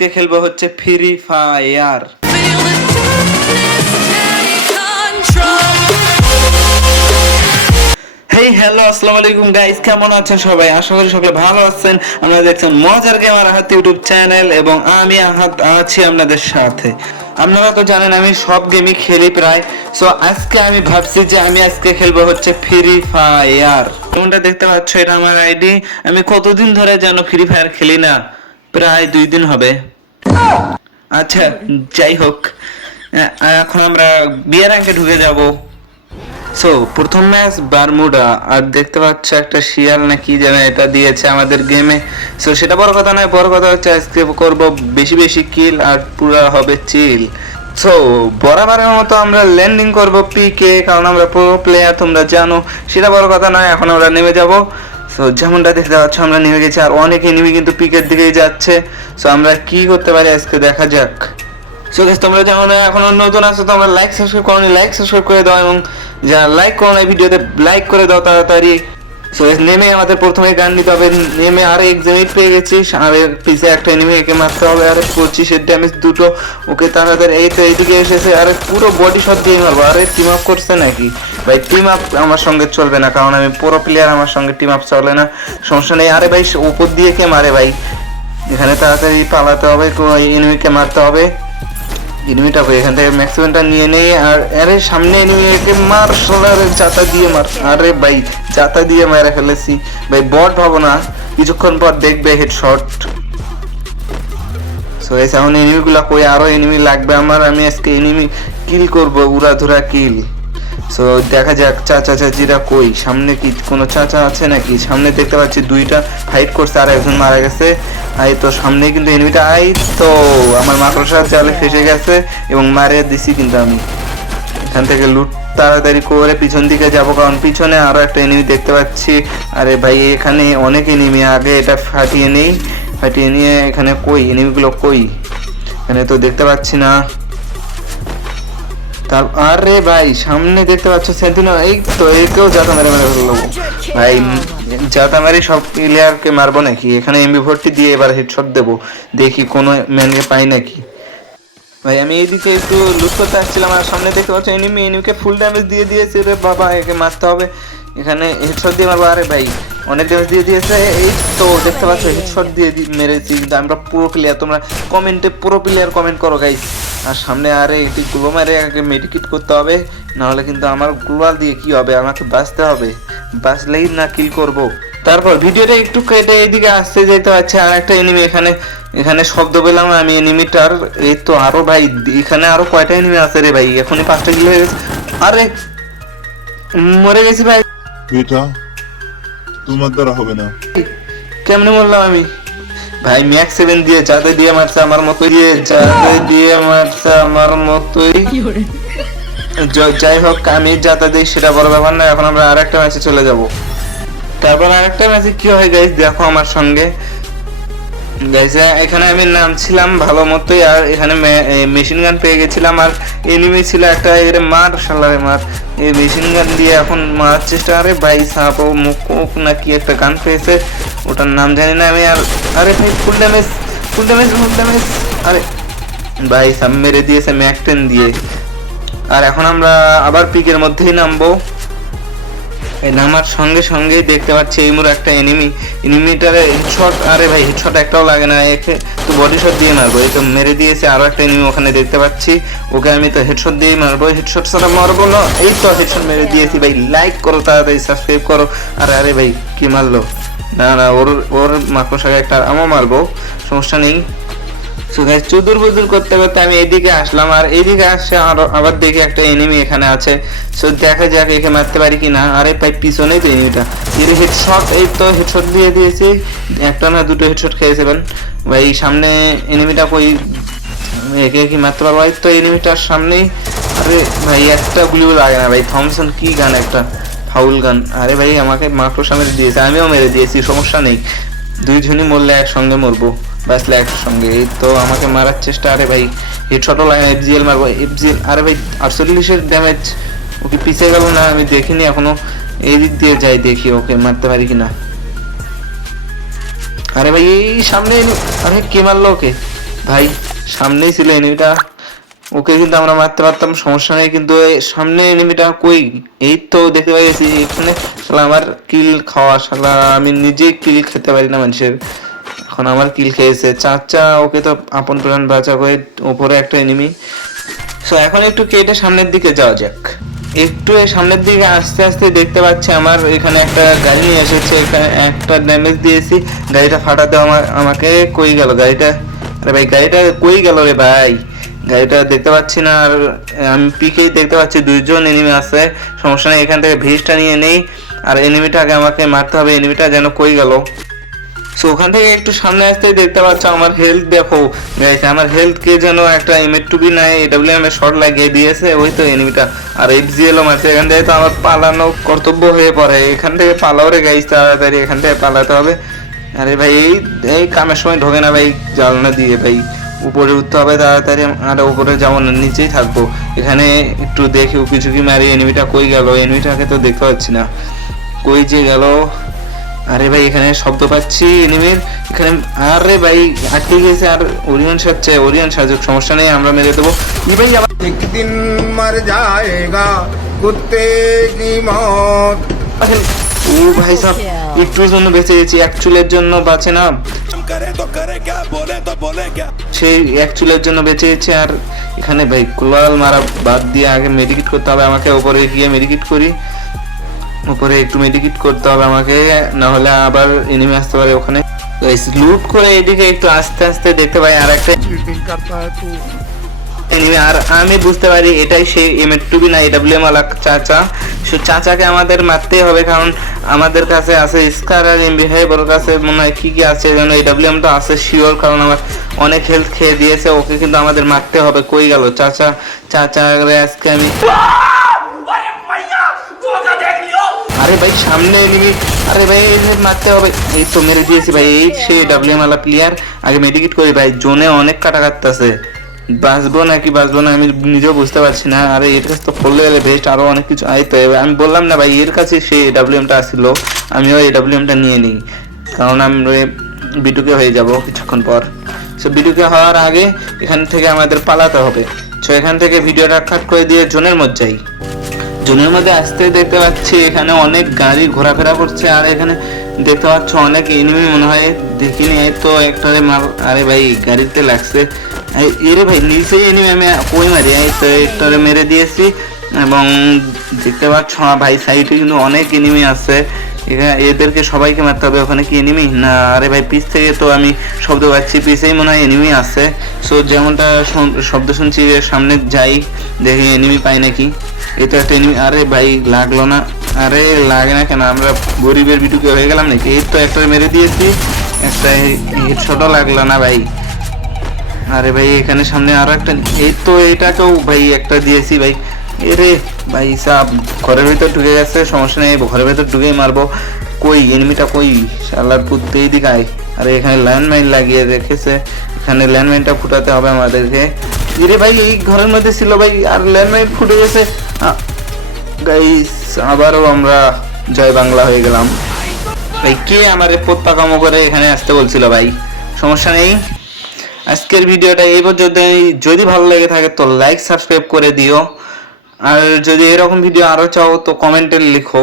আজকে খেলবো হচ্ছে ফ্রি ফায়ার। হেই হ্যালো আসসালামু আলাইকুম গাইস, কেমন আছেন সবাই? আশা করি সকলে ভালো আছেন। আপনারা দেখছেন মজার গেমার আহাত ইউটিউব চ্যানেল এবং আমি আহাত আছি আপনাদের সাথে। আপনারা তো জানেন আমি সব গেমই খেলি প্রায়। সো আজকে আমি ভাবছি যে আমি আজকে খেলবো হচ্ছে ফ্রি ফায়ার। তোমরা দেখতে পাচ্ছ এটা আমার আইডি। আমি কতদিন ধরে যেন ফ্রি ফায়ার খেলি না, প্রায় 2 দিন হবে। আচ্ছা যাই হোক, এখন আমরা বিয়ার র্যাঙ্কে ঢুকে যাব। সো প্রথম ম্যাচ বারমুডা, আর দেখতে পাচ্ছ একটা শিয়াল না কি যেন এটা দিয়েছে আমাদের গেমে। সো সেটা বড় কথা নয়, বড় কথা হচ্ছে আজকে করব বেশি বেশি কিল আর পুরা হবে চিল। সো বরাবরের মতো আমরা ল্যান্ডিং করব পিকে, কারণ আমরা প্রো প্লেয়ার তোমরা জানো। সেটা বড় কথা নয়, এখন আমরা নেমে যাব। সো যেমনটা দেখতে পাচ্ছ আমরা নেমে গেছি, আর অনেক এনিমি কিন্তু পিকের দিকেই যাচ্ছে। সো আমরা কি করতে পারি আজকে দেখা যাক। সো গাইস, তোমরা যেমন এখন নতুন আছো তোমরা লাইক সাবস্ক্রাইব করো, লাইক সাবস্ক্রাইব করে দাও, এবং যারা লাইক করো না ভিডিওতে লাইক করে দাও তাড়াতাড়ি। সো নেমে আমাদের প্রথমে গান নিতে হবে। নেমে আর এক্সিট পেয়ে গেছি, আর পিছে একটা এনিমি, একে মারতে হবে। আরে 25 ড্যামেজ দুটো, ওকে তাড়াতাড়ি। এই তো এইদিকে এসেছে, আরে পুরো বডি শট দিয়ে মারবো। আরে টিম আপ করছে নাকি ভাই? টিম আপ আমার সঙ্গে চলবে না, কারণ আমি পুরো প্লেয়ার, আমার সঙ্গে টিম আপ চলে না, সমস্যা নেই। আরে ভাই উপর দিয়ে কে মারে ভাই? এখানে তাড়াতাড়ি পালাতে হবে, এনিমিকে মারতে হবে। এনিমিটা এখান থেকে ম্যাক্সিমামটা নিয়ে নেই। আর আরে সামনে এনিমিকে মার, সোলারে জাতা দিয়ে মার। আরে ভাই জাতা দিয়ে মেরে ফেলেছি ভাই, বট হবো না, কিছুক্ষণ পর দেখবে হেডশট। সো এই এখন এনিমিগুলা কই, আরো এনিমি লাগবে আমার। আমি আজকে এনিমি কিল করব, উড়াধুরা কিল। সো দেখা যাক চাচা চাচিরা কই, সামনে কি কোনো চাচা আছে নাকি? সামনে দেখতে পাচ্ছি দুইটা ফাইট করছে, আর একজন মারা গেছে। আই তো সামনে কিন্তু এনিমিটা, আই তো আমার মাকড়সার জালে ফেসে গেছে এবং মারে দিছি। কিন্তু আমি এখান থেকে লুট তাড়াতাড়ি করে পিছন দিকে যাব, কারণ পিছনে আরো একটা এনিমি দেখতে পাচ্ছি। আরে ভাই এখানে অনেক এনিমি, আগে এটা ফাটিয়ে নেই, ফাটিয়ে নিয়ে এখানে কই এনিমিগুলো কই? এখানে তো দেখতে পাচ্ছি না। আরে ভাই সামনে দেখতে পাচ্ছ সেন্টিনো, এই তো একেও জাতা মেরে মেরে ফেলবো ভাই। জাতা মেরে সব প্লেয়ারকে মারবো নাকি? এখানে এমবি40 দিয়ে এবার হেডশট দেবো, দেখি কোনো ম্যানকে পাই নাকি। ভাই আমি এইদিকে একটু লুট করতে আসছিলাম, আর সামনে দেখতে পাচ্ছ এনিমিকে ফুল ড্যামেজ দিয়ে দিয়েছে রে বাবা, একে মারতে হবে। এখানে হেডশট দিয়ে মারবো। আরে ভাই অনেক ড্যামেজ দিয়ে দিয়েছে, এই তো দেখতে পাচ্ছ হেডশট দিয়ে মেরেছি। কিন্তু আমরা পুরো প্লেয়ার, তোমরা কমেন্টে পুরো প্লেয়ার কমেন্ট করো গাইস। আর সামনে আরে এটি গ্লো মারে আগে মেডিকেট করতে হবে, নাহলে কিন্তু আমার গ্লোয়াল দিয়ে কি হবে? আমাকে বাঁচতে হবে, বাঁচলেই না কিল করব। তারপর ভিডিওটা একটু কেটে এইদিকে আসতে যেতে পারছে আর একটা এনিমি। এখানে এখানে শব্দ পেলাম আমি এনিমিটার। এই তো আরো ভাই এখানে আরো কয়টা এনিমি আছে রে ভাই? এখনই 5টা কিল হয়ে গেছে। আরে মরে গেছি ভাই। বেটা তোমার দ্বারা হবে না। কেমনে মরলাম আমি ভাই? ম্যাক্স 7 দিয়ে যাতে দিয়ে মারছে আমার মতোই, আমার মতোই। যাই হোক আমি যাতে দিই সেটা বড় ব্যাপার না। এখন আমরা আরেকটা ম্যাচে চলে যাব। তারপর আরেকটা ম্যাচে কি হয় গাইস দেখো আমার সঙ্গে। গাইস এখানে আমি নামছিলাম ভালো মতোই, আর এখানে মেশিন গান পেয়ে গেছিলাম, আর এনিমি ছিল একটা। এর মার শালারে মার, এই মেশিন গান দিয়ে এখন মারার চেষ্টা। আরে ভাই সাপ ও মুখ না কি একটা গান পেয়েছে, ওটার নাম জানি না আমি। আর আরে ভাই full damage, full damage, full damage. আরে ভাই সাপ মেরে দিয়েছে ম্যাক 10 দিয়ে। আর এখন আমরা আবার পিকের মধ্যেই নামবো। এই নামার সঙ্গে সঙ্গেই দেখতে পাচ্ছি এই মুর একটা এনিমিটার হেডশট। আরে ভাই হেডশট একটাও লাগে না, একে তো বডি শট দিয়ে মারবো। এই তো মেরে দিয়েছে আরো একটা এনিমি ওখানে দেখতে পাচ্ছি, ওকে আমি তো হেডশট দিয়েই মারবো। হেডশট ছাড়া মারবো না, এই তো হেডশট মেরে দিয়েছি ভাই। লাইক করো তাড়াতাড়ি, সাবস্ক্রাইব করো। আরে আরে ভাই কি মারলো? না না ওর মাকড়সাকে একটা আমও মারবো, সমস্যা নেই। চুদুর বুদুর করতে করতে আমি এইদিকে আসলাম, আর এইদিকে আসছে আবার দেখি একটা এনিমি এখানে আছে। সো দেখা যাক একে মারতে পারি কিনা। আরে ভাই পিছনেই তো এনিমিটা, এর হেডশট, এই তো হেডশট দিয়ে দিয়েছি। একটা না দুটো হেডশট খেয়েছিলেন ভাই। সামনে এনিমিটা কই, একে কি মারতে পারবো? এই তো এনিমিটার সামনেই। আরে ভাই একটা গুলিও লাগে না ভাই, থমসন কি গান, একটা ফাউল গান। আরে ভাই আমাকে মাকড়সা মেরে দিয়েছে, আমিও মেরে দিয়েছি, সমস্যা নেই। দুইজনই মরলে একসঙ্গে মরবো, বাঁচলে একসঙ্গে। এই তো আমাকে মারার চেষ্টা। আরে ভাই হেডশটও লাগে, এফজিএল মারবো, এফজিএল। আরে ভাই 48 ড্যামেজ, ওকে পিছিয়ে গেল না, আমি দেখিনি এখনো। এই দিক দিয়ে যাই দেখি ওকে মারতে পারি কিনা। আরে ভাই এই সামনে, আরে কে মারলো ওকে? ভাই সামনেই ছিল এনিমিটা, ওকে কিন্তু আমরা মারতে পারতাম, সমস্যা নেই, কিন্তু এই সামনে এনিমিটা কই? এই তো দেখতে পাইছি এখানে। শালা আমার কিল খাওয়া, শালা আমি নিজে কিল খেতে পারি না মানুষের, এখন আমার কিল খেয়েছে চাচা। ওকে তো আপন প্রাণ বাঁচা করে, উপরে একটা এনিমি। সো এখন একটু কেটে সামনের দিকে যাওয়া যাক। একটু এই সামনের দিকে আস্তে আস্তে দেখতে পাচ্ছি আমার এখানে একটা গাড়ি নিয়ে এসেছে, এখানে একটা ড্যামেজ দিয়েছি, গাড়িটা ফাটাতে আমাকে কই গেল গাড়িটা? আরে ভাই গাড়িটা কই গেল রে ভাই? গাড়িটা দেখতে পাচ্ছি না। আর আমি পিকেই দেখতে পাচ্ছি দুইজন এনিমি আছে, সমস্যা নেই, এখান থেকে ভিজটা নিয়ে নেই। আর এনিমিটাকে আমাকে মারতে হবে, এনিমিটা যেন কই গেল। সো ওখান থেকে একটু সামনে আসতেই দেখতে পাচ্ছ আমার হেলথ দেখো গাইস, আমার হেলথ কে যেন একটা এমএ2বি নাই এডব্লিউএম এর শট লাগিয়ে দিয়েছে, ওই তো এনিমিটা। আর এফজিএলও মারছে, এখান থেকে তো আমার পালানো কর্তব্য হয়ে পড়ে, এখান থেকে পালাও রে গাইস, তাড়াতাড়ি এখান থেকে পালাতে হবে। আরে ভাই এই কামের সময় ঢোকে না ভাই, জানলা দিয়ে ভাই উপরে উঠতে হবে তাড়াতাড়ি। আর উপরে যাবো না, নিচেই থাকবো। এখানে একটু দেখি উকি ঝুঁকি মারি, এনিমিটা কই গেল? এনিমিটাকে তো দেখতে পাচ্ছি না, কই যে গেল? আরে ভাই এখানে শব্দ পাচ্ছি এনিমির এখানে। আরে ভাই আটকে গেছে, আর ওরিয়ন সাজছে, ওরিয়ন সাজুক, সমস্যা নেই, আমরা মেরে দেবো। ই ভাই আবার एक दिन मर जाएगा कुत्ते की मौत। ও ভাই সাহেব একটুর জন্য বেঁচে গেছি, এক চুলের জন্য বাঁচে না, সেই এক চুলের জন্য বেঁচে গেছে। আর এখানে ভাই কুলাল মারা বাদ দিয়ে আগে মেডিকেট করতে হবে আমাকে, উপরে গিয়ে মেডিকেট করি, উপরে একটু মেডিকেট করতে হবে আমাকে, না হলে আবার এনিমি আসতে পারে ওখানে। লুট করে এদিকে একটু আস্তে আস্তে দেখতে পাই আর একটা এনিমি, আর আমি বুঝতে পারি এটাই সেই এমএ2বি না এডব্লিউএম ওয়ালা চাচা। সো চাচাকে আমাদের মারতেই হবে, কারণ আমাদের কাছে আছে স্কার আর এমবি। ভাই ওর কাছে মনে হয় কি কি আছে যেন, এডব্লিউএমটা আছে শিওর, কারণ আমার অনেক হেলথ খেয়ে দিয়েছে, ওকে কিন্তু আমাদের মারতে হবে। কই গেল চাচা? চাচা আজকে আমি, আরে ভাই সামনে এনিমি, আরে ভাই মারতে হবে। এই তো মেরে দিয়েছি ভাই, এই সেই ডাব্লিউএম ওয়ালা প্লেয়ার। আগে মেডিকেট করি ভাই, জোনে অনেক কাটা কাটতেছে, বাঁচবো নাকি বাঁচবো না আমি নিজেও বুঝতে পারছি না। আরে এর কাছে তো ফোরলে ভেস্ট আরো অনেক কিছু আইতে হবে, আমি বললাম না ভাই এর কাছে সেই ডাব্লিউএমটা আসছিল, আমিও এই ডাব্লিউএমটা নিয়ে নিই, কারণ আমি বিটুকে হয়ে যাব কিছুক্ষণ পর। সো বিটুকে হওয়ার আগে এখান থেকে আমাদের পালাতে হবে। সো এখান থেকে ভিডিওটা কাট করে দিয়ে জোনের মধ্যে যাই। জোনের মধ্যে আসতে দেখতে পাচ্ছি এখানে অনেক গাড়ি ঘোরাফেরা করছে, আর এখানে দেখতে পাচ্ছ অনেক এনিমি, মনে হয় দেখিনি। এই তো একটা মার, আরে ভাই গাড়িতে লাগছে, এরে ভাই নিচে এনিমি, আমি কই মারি? এই তো একটারে মেরে দিয়েছি। এবং দেখতে পাচ্ছ ভাই সাইডে কিন্তু অনেক এনিমি আছে, এখানে এদেরকে সবাইকে মারতে হবে। ওখানে কি এনিমি না? আরে ভাই পিছ থেকে তো আমি শব্দ পাচ্ছি, পিছেই মনে হয় এনিমি আছে। সো যেমনটা শব্দ শুনছি সামনে যাই, দেখি এনিমি পাই নাকি। এই তো একটা এনিমি, আরে ভাই লাগলো না, আরে লাগে না কেন? আমরা গরিবের বিটুকে হয়ে গেলাম নাকি? এই তো একটা মেরে দিয়েছি, একটা হেডশটও লাগলো না ভাই। আরে ভাই এখানে সামনে আরো একটা, এই তো এটাকেও ভাই একটা দিয়েছি ভাই। এরে ভাই সাব ঘরের ভিতর ঢুকে গেছে, সমস্যা নেই, ঘরের ভিতর ঢুকেই মারবো। কই এনিমিটা কই? শালার পুত্র এইদিকে আয়। আরে এখানে ল্যান্ডমাইন লাগিয়ে রেখেছে, এখানে ল্যান্ডমাইনটা ফুটাতে হবে আমাদেরকে। এরে ভাই এই ঘরের মধ্যে ছিল ভাই, আর ল্যান্ডমাইন ফুটে গেছে। গাইস আবারও আমরা জয় বাংলা হয়ে গেলাম ভাই। কে আমার পত্তাকামো করে এখানে আসতে বলছিল ভাই? সমস্যা নেই, আজকের ভিডিওটা এই পর্যন্ত। যদি ভালো লেগে থাকে তো লাইক সাবস্ক্রাইব করে দিও, আর যদি এরকম ভিডিও আরো চাও তো কমেন্টে লিখো।